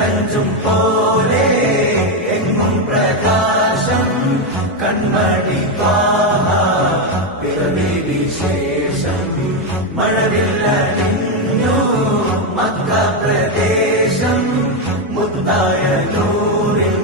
കണ്ണഞ്ചും പോലെ എങ്ങും പ്രകാശം കൺമണി ത്വാഹ പിറവി വിശേഷം മഴവില്ലണിഞ്ഞു മക്ക പ്രദേശം മുത്തായ നൂറിൻ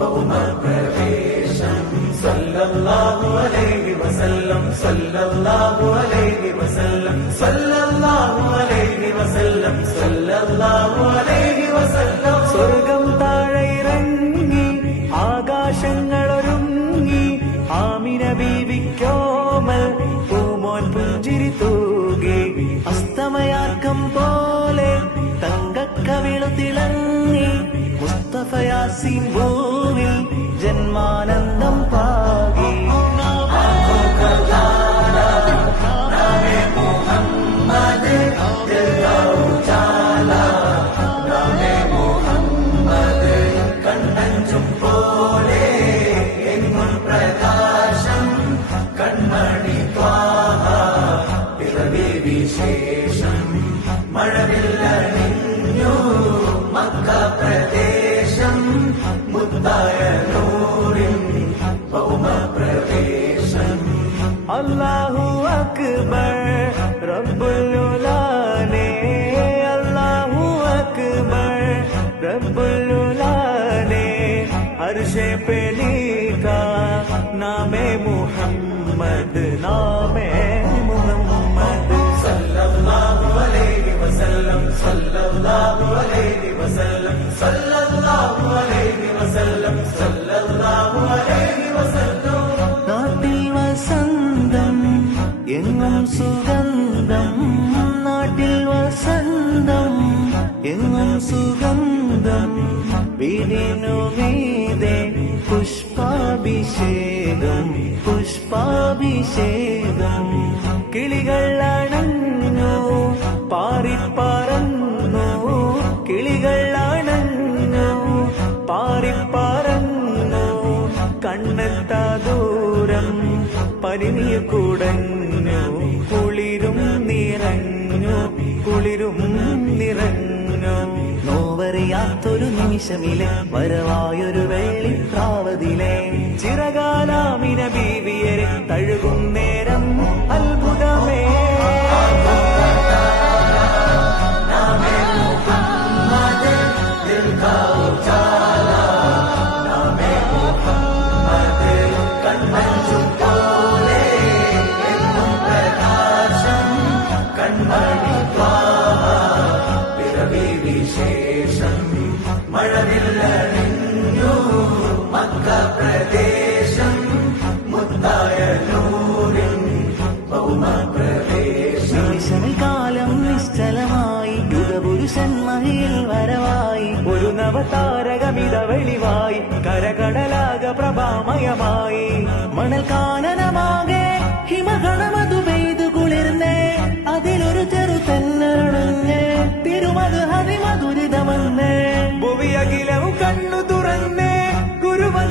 ഭൗമപ്രവേശം സല്ലല്ലാഹു അലൈഹി വസല്ലം സല്ലല്ലാഹു അലൈഹി വസല്ലം സല്ലല്ലാഹു അലൈഹി വസല്ലം സല്ലല്ലാഹു അലൈഹി വസല്ലം. സ്വർഗം താഴെ ഇറങ്ങി ആകാശങ്ങളൊരുങ്ങി ആമിന ബീവിക്കോമൽ പൂമോൻ പുഞ്ചിരി തൂകി അസ്തമയാർക്കം പോലെ തങ്കക്കവിളു തിളങ്ങി മുസ്തഫ യാസീൻ ഭൂവിൽ ജന്മാനന്ദം പാകി. കണ്ണഞ്ചും പോലെ എങ്ങും പ്രകാശം കൺമണി ത്വാഹ പിറവി വിശേഷം മഴവില്ലണിഞ്ഞു മക്ക പ്രദേശം മുത്തായ നൂറിൻ ഭൗമപ്രവേശം. അല്ലാഹു അക്ബർ റബ്ബുൽ ഉലാനെ അല്ലാഹു അക്ബർ റബ്ബുൽ ഉലാനെ അർശേ पे लिखा नामे मुहम्मद नामे मुहम्मद सल्लल्लाहु अलैहि वसल्लम सल्लल्लाहु अलैहि वसल्लम सल्लल्लाहु अलैहि वसल्लम सल्लल्लाहु अलैहि वसल्लम. നാട്ടിൽ വസന്തം എങ്ങും സുഗന്ധം നാട്ടിൽ വസന്തം എങ്ങും സുഗന്ധം വീടിനു മീതെ പുഷ്പാഭിഷേകം പുഷ്പാഭിഷേകം. കിളികൾ അണഞ്ഞു പാറിപ്പറന്നു കിളികൾ അണഞ്ഞു പാറിപ്പറന്നു കണ്ണെത്താ ദൂരം പരിമിയ കുടഞ്ഞു കുളിരും നിറഞ്ഞു കുളിരും നിറഞ്ഞു. നോവറിയാത്തൊരു നിമിഷമിലെ വരവായൊരു വെള്ളിപ്രാവതിലെ ചിറകാലാമിന ബീവിയരെ തഴുകും നേരം അത്ഭുതമേ. കണ്ണഞ്ചും പോലെ എങ്ങും പ്രകാശം കൺമണി ത്വാഹ പിറവി വിശേഷം മഴവില്ലണിഞ്ഞു മക്ക പ്രദേശം മുത്തായ നൂറിൻ ഭൗമപ്രവേശം. കാലം നിശ്ചലമായി യുഗപുരുഷൻ മഹിയിൽ വരവായി ഒരു നവതാരകമിത വെളിവായി കരകടലാക പ്രഭാമയമായി മണൽ